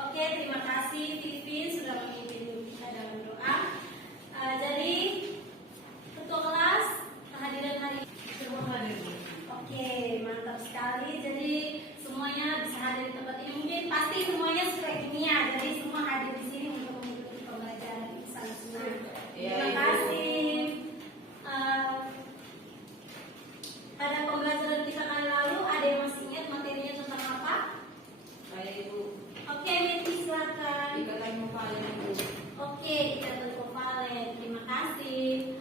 Oke, terima kasih Vivin sudah memimpin kita dalam doa. Jadi ketua kelas kehadiran hari ini. Oke, mantap sekali. Jadi semuanya bisa hadir di tempat ini. Mungkin pasti semuanya suka kimia. Jadi semua hadir di sini untuk mengikuti pembelajaran semua. Terima kasih. Pada pembelajaran kita kali lalu ada yang masih ingat materinya tentang apa? Baik, Ibu. Oke, Meti silakan. Ikatan kovalen, Ibu. Oke, ikatan kovalen. Terima kasih.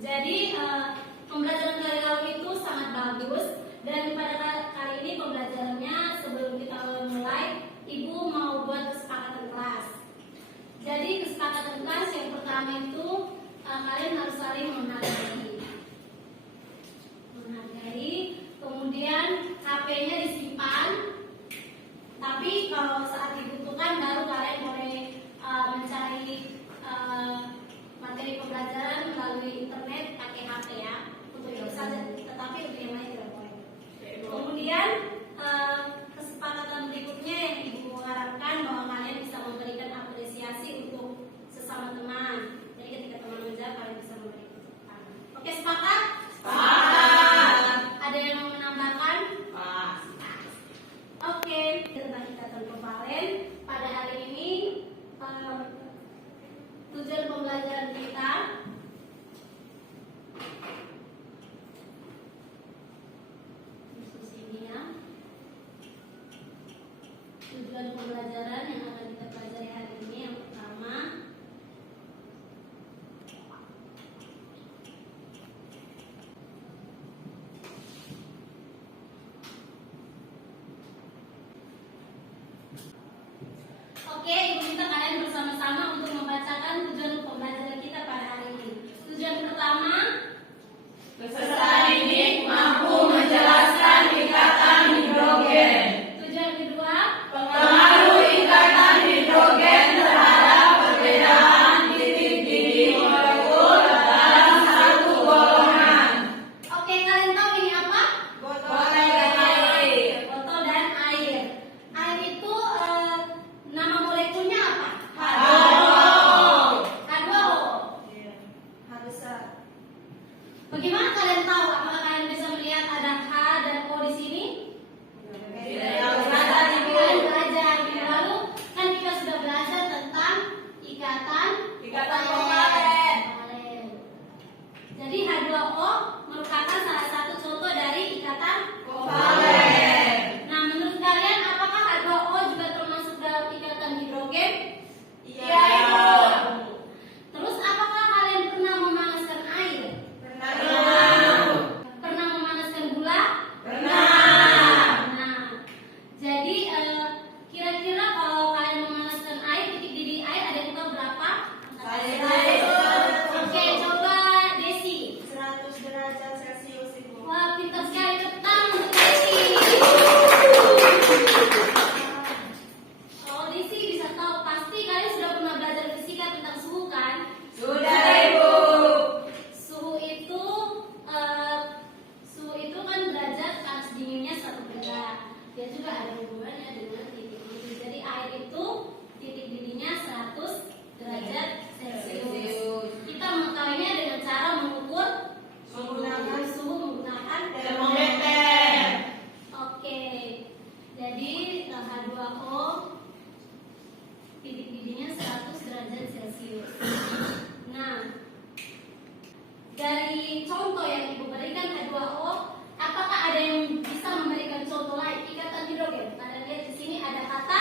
Jadi pembelajaran kali lalu itu sangat bagus dan pada kali ini pembelajarannya sebelum kita mulai, Ibu mau buat kesepakatan kelas. Jadi kesepakatan kelas yang pertama itu kalian harus saling menghargai, kemudian HP-nya disimpan. Tapi kalau saat dibutuhkan baru kalian boleh mencari materi pembelajaran melalui internet pakai HP ya. Untuk itu saja, tetapi untuk yang lain tidak boleh. Kemudian kesepakatan berikutnya yang Ibu harapkan bahwa kalian bisa memberikan apresiasi untuk sesama teman. Jadi ketika teman menjawab kalian bisa memberikan tepuk tangan. Oke, sepakat? Sepakat. Ada yang mau menambahkan? Pas. Oke, tentang ikatan kovalen pada hari ini tujuan pembelajaran kita tujuan pembelajaran yang akan kita pelajari hari ini yang pertama Oke, Ibu minta kalian bersama-sama untuk membacakan tujuan pembelajaran kita pada hari ini. Tujuan pertama, Peserta didik mampu menjelaskan ikatan hidrogen. tujuan kedua, Pengaruh ikatan hidrogen terhadap perbedaan titik didih molekul dalam satu golongan. oke kalian tahu ini apa? Botol dan air. Botol dan air. Air itu nama molekulnya apa? H2O. H2O. Bagaimana kalian tahu? Apakah kalian bisa melihat ada H dan O di sini? Tidak Kalian belajar. Lalu kan kita sudah belajar tentang ikatan kovalen. kovalen. Jadi H2O merupakan salah satu contoh dari ikatan Kovalen. Nah, menurut kalian apakah H2O juga termasuk dalam ikatan hidrogen? Iya, Ibu. Terus apakah kalian pernah memanaskan air? Pernah. Pernah memanaskan gula? Pernah. Nah, jadi kira-kira kalau kalian memanaskan air, titik didih air ada yang tahu berapa? Oke, coba Desi. 100 derajat Celcius, Ibu. Wah, pintar sekali. Tepuk tangan untuk Desi. Oh, Desi bisa tahu. Pasti kalian sudah pernah belajar fisika tentang suhu kan? Sudah, Ibu. Suhu itu kan derajat panas dinginnya 1 derajat. Dia juga ada hubungannya dengan titik didih. Jadi air itu titik didihnya 100 derajat Celcius. Kita mengetahuinya dengan cara mengukur Menggunakan suhu menggunakan termometer. Oke. Jadi H2O titik didihnya 100 derajat Celcius. Nah, dari contoh yang Ibu berikan H2O, apakah ada yang bisa memberikan contoh lain ikatan hidrogen? Kalian lihat di sini ada kata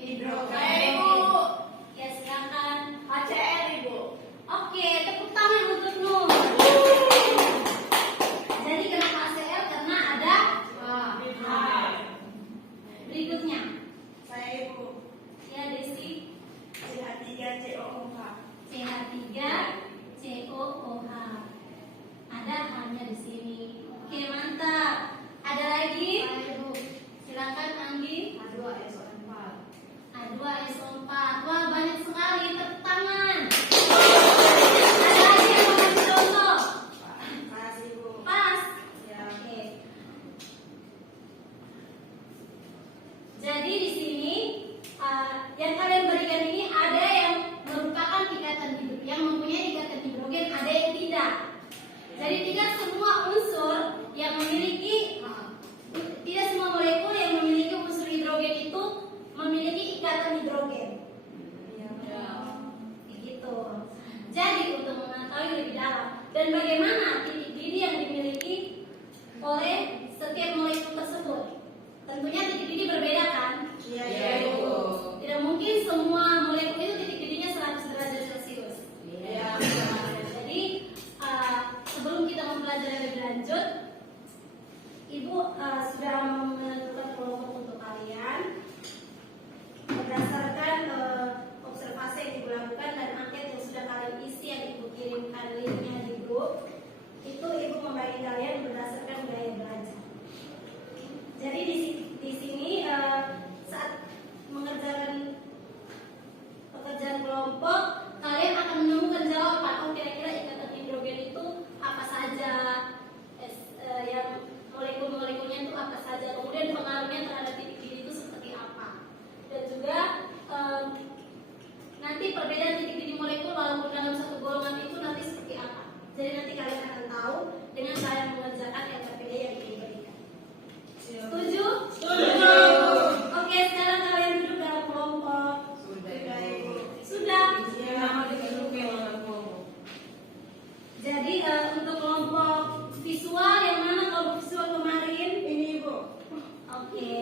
Hidrogen, Ibu. ya silakan. HCl, Ibu. Oke, tepuk tangan untuk Nur. Jadi kenapa HCl? Karena ada berikutnya. Saya, Ibu. Ya Desi, CH3COOH. CH3COOH. Ada H-nya di sini. Oke, mantap. Ada lagi? Silakan Anggi. H2 Jadi tidak semua unsur yang memiliki tidak semua molekul yang memiliki unsur hidrogen itu memiliki ikatan hidrogen. Gitu. Jadi untuk mengetahui lebih dalam dan bagaimana titik didih yang dimiliki oleh setiap molekul tersebut, tentunya titik didih berbeda kan? Iya, Ibu. Tidak mungkin semua molekul itu titik didihnya 100 derajat Celcius. Iya. Jadi sebelum kita mempelajari lebih lanjut, Ibu sudah menentukan kelompok untuk kalian berdasarkan observasi yang Ibu lakukan dan angket yang sudah kalian isi yang Ibu kirimkan linknya di grup. Itu Ibu membagi kalian berdasarkan gaya belajar. Jadi di sini saat mengerjakan pekerjaan kelompok, kalian akan menemukan jawaban. Oh, kira-kira ikatan hidrogen itu apa saja, yang molekul-molekulnya itu apa saja, kemudian pengaruhnya terhadap titik didih itu seperti apa, dan juga nanti perbedaan titik didih molekul walaupun dalam satu golongan itu nanti seperti apa. Jadi nanti kalian akan tahu dengan kalian mengerjakan LKPD yang diberikan. Setuju? Setuju. Oke, sekarang kalian duduk dalam kelompok. Sudah. Jadi untuk kelompok visual, yang mana kelompok visual kemarin? Ini Ibu. Oke.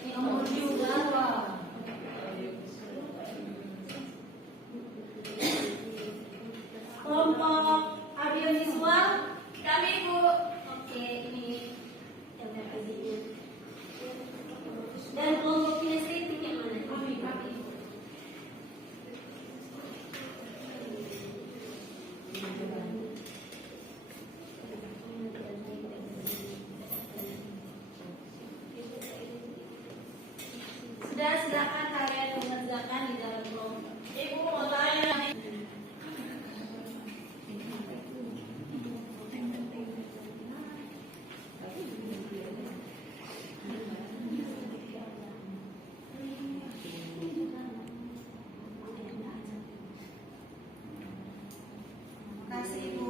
Ini nomor juga. Kelompok audiovisual Kami, Ibu. oke, ini yang tadi. Dan kelompok kinestetik yang mana? Sudah, silakan kalian mengerjakan di dalam kelompok. Ibu mau tanya. Kasih Ibu.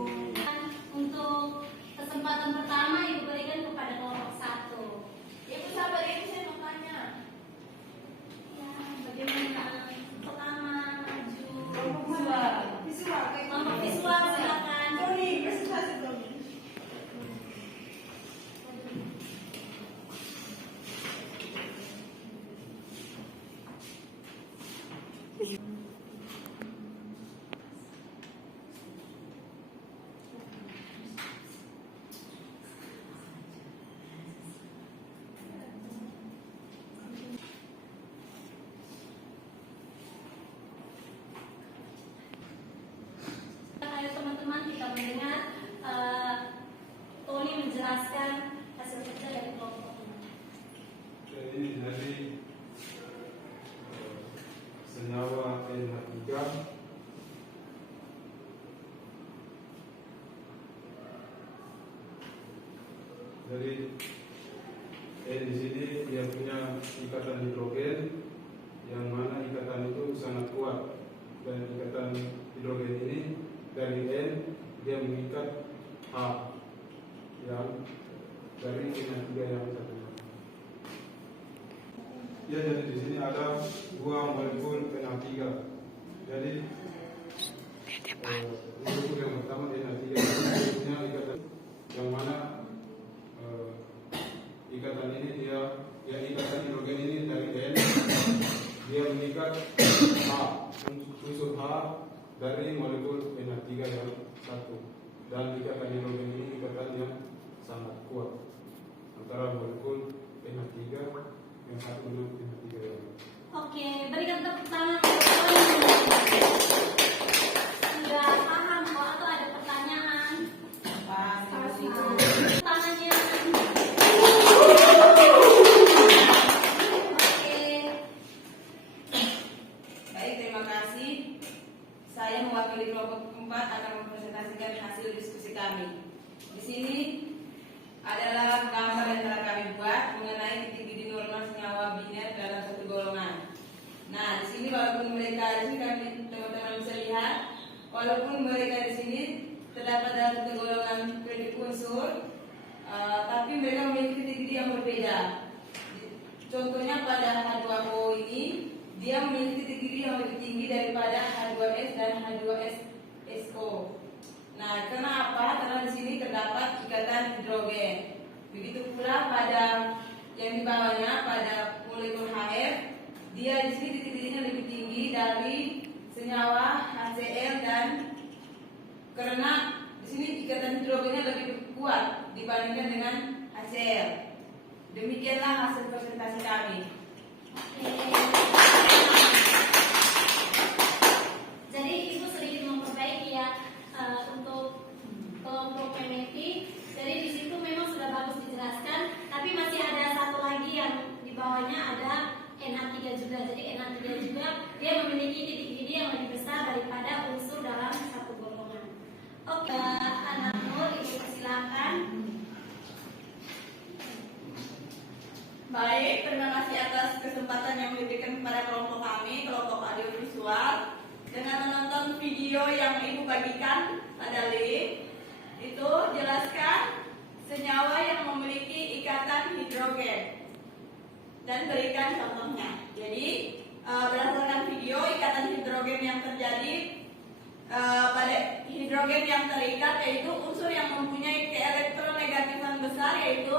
Untuk kesempatan pertama Ibu berikan kepada kelompok 1. Ibu sabar, Ibu, saya mau tanya. Ya, bagaimana? Pertama, maju. Visual. Kelompok visual silakan. Tony, presentasi Tony. Ayo teman-teman kita mendengar Tony menjelaskan hasil kerja dari kelompok ini. Jadi dari senyawa NH3 dari N di sini dia punya ikatan hidrogen yang mana ikatan itu sangat kuat, dan ikatan hidrogen ini dari N dia mengikat H yang dari NH3 yang satu. Ya, jadi di sini ada dua molekul NH3. Jadi molekul yang pertama NH3 ini punya ikatan yang mana ikatan ini dia ikatan hidrogen ini dari N dia mengikat H, unsur H dari molekul NH3 yang satu, dan ikatan hidrogen ini ikatan yang sangat kuat antara molekul NH3 yang satu dengan NH3 yang lain. Oke, berikan tepuk tangan untuk Tony. Sudah paham kok atau ada pertanyaan? Tangannya. Baik, terima kasih. Saya mewakili kelompok 4 akan mempresentasikan hasil diskusi kami. Di sini adalah gambar yang telah kami buat mengenai titik didih normal senyawa biner dalam satu golongan. Nah, di sini walaupun mereka di sini teman-teman bisa lihat, walaupun mereka di sini terdapat dalam satu golongan kredit unsur, tapi mereka memiliki titik yang berbeda. Contohnya pada H2O ini, dia memiliki titik yang lebih tinggi daripada H2S dan H2SO. Nah, kenapa? Karena di sini terdapat ikatan hidrogen. Begitu pula pada yang di bawahnya, pada molekul HF, dia di sini titik didihnya lebih tinggi dari senyawa HCl, dan karena di sini ikatan hidrogennya lebih kuat dibandingkan dengan HCl. Demikianlah hasil presentasi kami. Jadi Ibu sedikit memperbaiki ya untuk kelompok PMT. Jadi di situ memang sudah bagus dijelaskan, tapi masih ada satu lagi yang di bawahnya ada NH3 juga. Jadi NH3 juga dia memiliki titik didih yang lebih besar daripada unsur dalam satu golongan. Oke, anak Nur, Ibu persilakan. Baik, terima kasih atas kesempatan yang diberikan kepada kelompok kami, kelompok audiovisual, dengan menonton video yang Ibu bagikan pada link. Itu jelaskan senyawa yang memiliki ikatan hidrogen dan berikan contohnya. Jadi berdasarkan video, ikatan hidrogen yang terjadi pada hidrogen yang terikat yaitu unsur yang mempunyai keelektronegativan besar, yaitu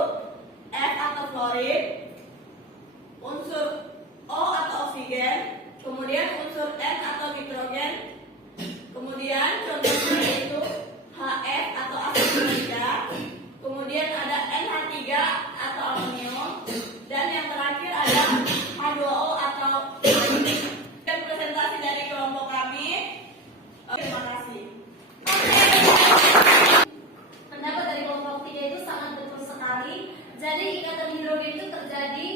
F atau fluorin, unsur O atau oksigen, kemudian unsur N atau nitrogen, kemudian contohnya yaitu HF atau asetika, kemudian ada NH3 atau aluminium, dan yang terakhir ada H2O atau dan presentasi dari kelompok kami. Terima kasih. Pendapat dari kelompok 3 itu sangat betul sekali. Jadi ikatan hidrogen itu terjadi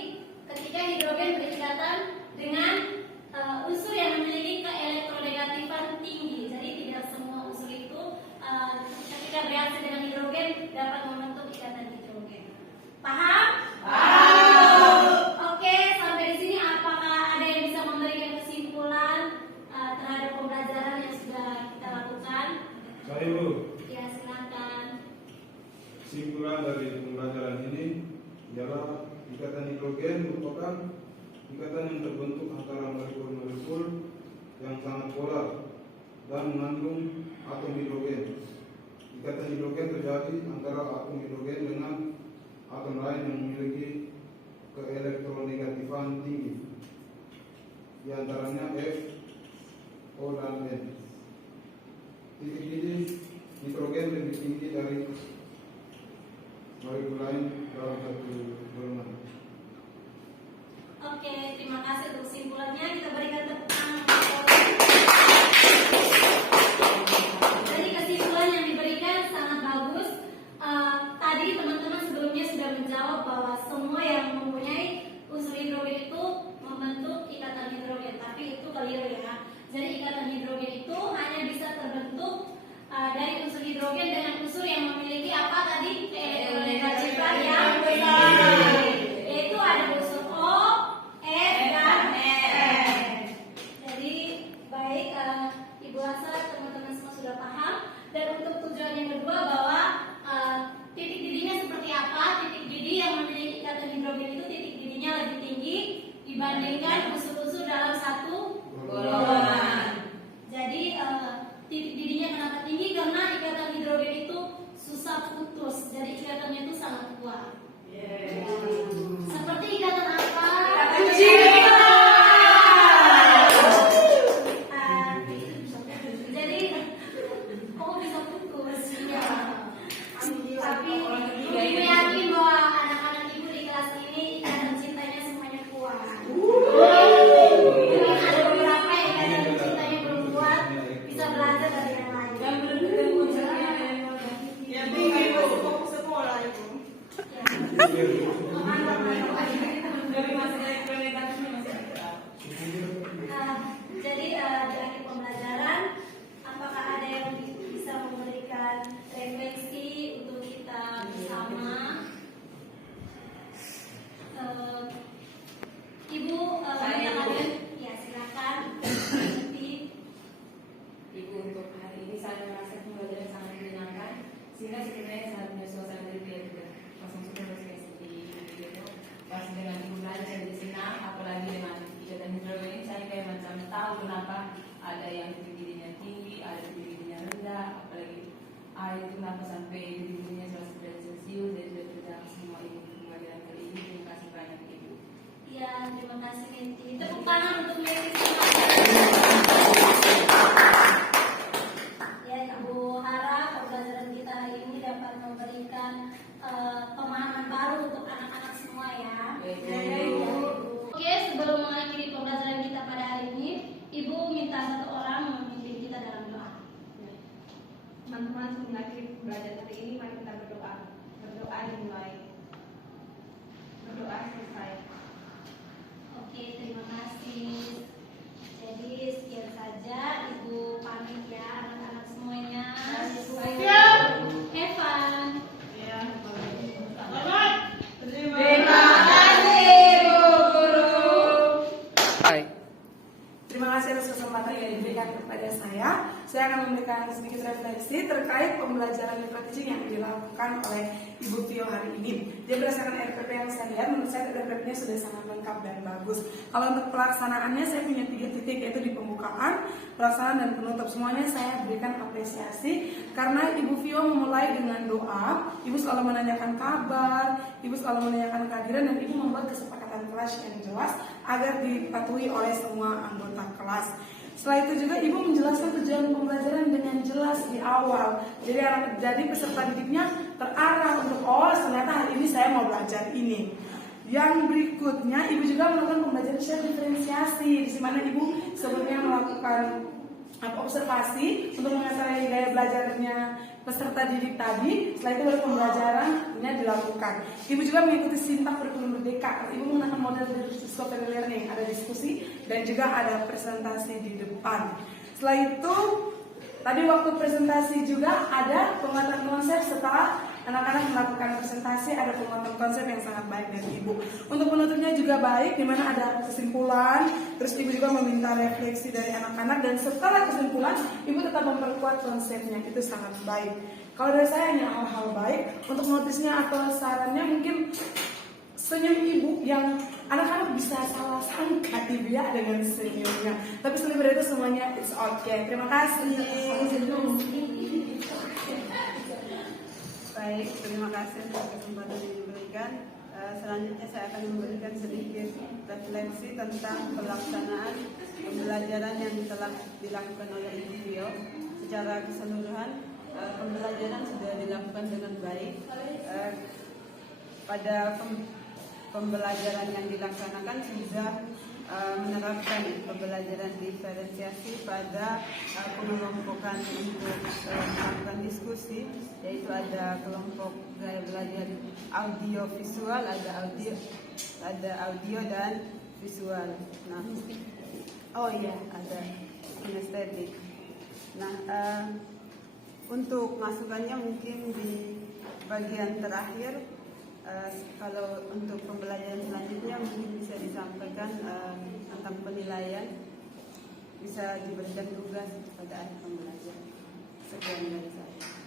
ketika hidrogen berikatan dengan unsur yang memiliki keelektronegatifan tinggi. Jadi tidak semua unsur itu ketika bereaksi dengan hidrogen dapat membentuk ikatan hidrogen. Paham? Paham. Oke, sampai di sini apakah ada yang bisa memberikan kesimpulan terhadap pembelajaran yang sudah kita lakukan? Saya Bu, Ya, silakan. kesimpulan dari pembelajaran ini ialah ikatan hidrogen merupakan ikatan yang terbentuk antara molekul-molekul yang sangat polar dan mengandung atom hidrogen. Ikatan hidrogen terjadi antara atom hidrogen dengan atom lain yang memiliki keelektronegatifan tinggi, di antaranya F, O, dan N. Titik didih nitrogen lebih tinggi dari molekul lain dalam satu golongan. Oke, terima kasih untuk kesimpulannya. Kita berikan tepuk tangan. Jadi kesimpulan yang diberikan sangat bagus. Tadi teman-teman sebelumnya sudah menjawab bahwa semua yang mempunyai unsur hidrogen itu membentuk ikatan hidrogen, tapi itu keliru ya. Jadi ikatan hidrogen itu hanya bisa terbentuk dari unsur hidrogen dengan unsur yang memiliki apa tadi? Keelektronegatifan yang besar. Yaitu ada unsur O, F, dan N. Jadi baik, Ibu rasa teman-teman semua sudah paham. Dan untuk tujuan yang kedua bahwa titik didihnya seperti apa? Titik didih yang memiliki ikatan hidrogen itu titik didihnya lebih tinggi dibandingkan unsur-unsur dalam satu golongan. Jadi titik didihnya kenapa tinggi? Karena ikatan hidrogen itu susah putus. Jadi ikatannya itu sangat kuat. Seperti ikatan apa? Jadi kok bisa putus? Ya. Tapi ibu yakin bahwa anak-anak ibu di kelas ini ikatan cintanya semuanya kuat. Mungkin ada beberapa yang ikatan cintanya belum kuat, bisa belajar dari yang lain. Dan belum ketemu Ya, Ibu fokus sekolah Ibu. Ya. kenapa sampai dirinya 100 derajat Celcius dan sudah terjangkau semua ibu pembelajaran kali ini. Terima kasih banyak ibu. Ya, terima kasih Neti. Tepuk tangan untuk Neti. Ya, Ibu harap pembelajaran kita hari ini dapat memberikan pemahaman baru untuk anak-anak semua ya. Oke, sebelum mengakhiri pembelajaran kita pada hari ini, Ibu minta satu orang memimpin kita dalam doa. Teman-teman, sebelum mengakhiri pembelajaran hari ini, mari kita berdoa. Berdoa dimulai. Berdoa selesai. Oke, terima kasih. Jadi sekian saja, Ibu pamit ya anak-anak semuanya. Ibu Evan. Terima kasih Bu Guru. Terima kasih atas kesempatan yang diberikan kepada saya. Saya akan memberikan sedikit refleksi terkait pembelajaran literatur yang dilakukan oleh Ibu Tio hari ini. Jadi berdasarkan RPP yang saya lihat, menurut saya RPP-nya sudah sangat lengkap dan bagus. Kalau untuk pelaksanaannya saya punya 3 titik, yaitu di pembukaan, pelaksanaan dan penutup. Semuanya saya berikan apresiasi karena Ibu Tio memulai dengan doa. Ibu selalu menanyakan kabar, Ibu selalu menanyakan kehadiran, dan Ibu membuat kesepakatan kelas yang jelas agar dipatuhi oleh semua anggota kelas. Setelah itu juga Ibu menjelaskan tujuan pembelajaran dengan jelas di awal. Jadi peserta didiknya terarah untuk ternyata hari ini saya mau belajar ini. Yang berikutnya Ibu juga melakukan pembelajaran secara diferensiasi, di mana Ibu sebelumnya melakukan observasi untuk mengetahui gaya belajarnya peserta didik tadi. Setelah itu baru pembelajarannya dilakukan. Ibu juga mengikuti sintak kurikulum merdeka. Ibu menggunakan model discovery learning, ada diskusi dan juga ada presentasi di depan. Setelah itu tadi waktu presentasi juga ada penguatan konsep. Setelah anak-anak melakukan presentasi, ada penguatan konsep yang sangat baik dari Ibu. Untuk penutupnya juga baik, di mana ada kesimpulan. Terus Ibu juga meminta refleksi dari anak-anak, dan setelah kesimpulan Ibu tetap memperkuat konsepnya. Itu sangat baik. Kalau dari saya hanya hal-hal baik. Untuk notisnya atau sarannya mungkin senyum Ibu yang anak-anak bisa salah sangka Ibu ya dengan senyumnya. Tapi selain itu semuanya it's okay. Terima kasih. Baik, terima kasih atas kesempatan yang diberikan. Selanjutnya saya akan memberikan sedikit refleksi tentang pelaksanaan pembelajaran yang telah dilakukan oleh Ibu Tio. Secara keseluruhan, pembelajaran sudah dilakukan dengan baik. Pada pembelajaran yang dilaksanakan sudah menerapkan pembelajaran diferensiasi pada pengelompokan untuk melakukan diskusi, yaitu ada kelompok gaya belajar audio visual, ada audio dan visual. Nah, ada kinestetik. Nah, untuk masukannya mungkin di bagian terakhir. Kalau untuk pembelajaran selanjutnya mungkin bisa disampaikan tentang penilaian, bisa diberikan tugas pada akhir pembelajaran. Sekian dari saya.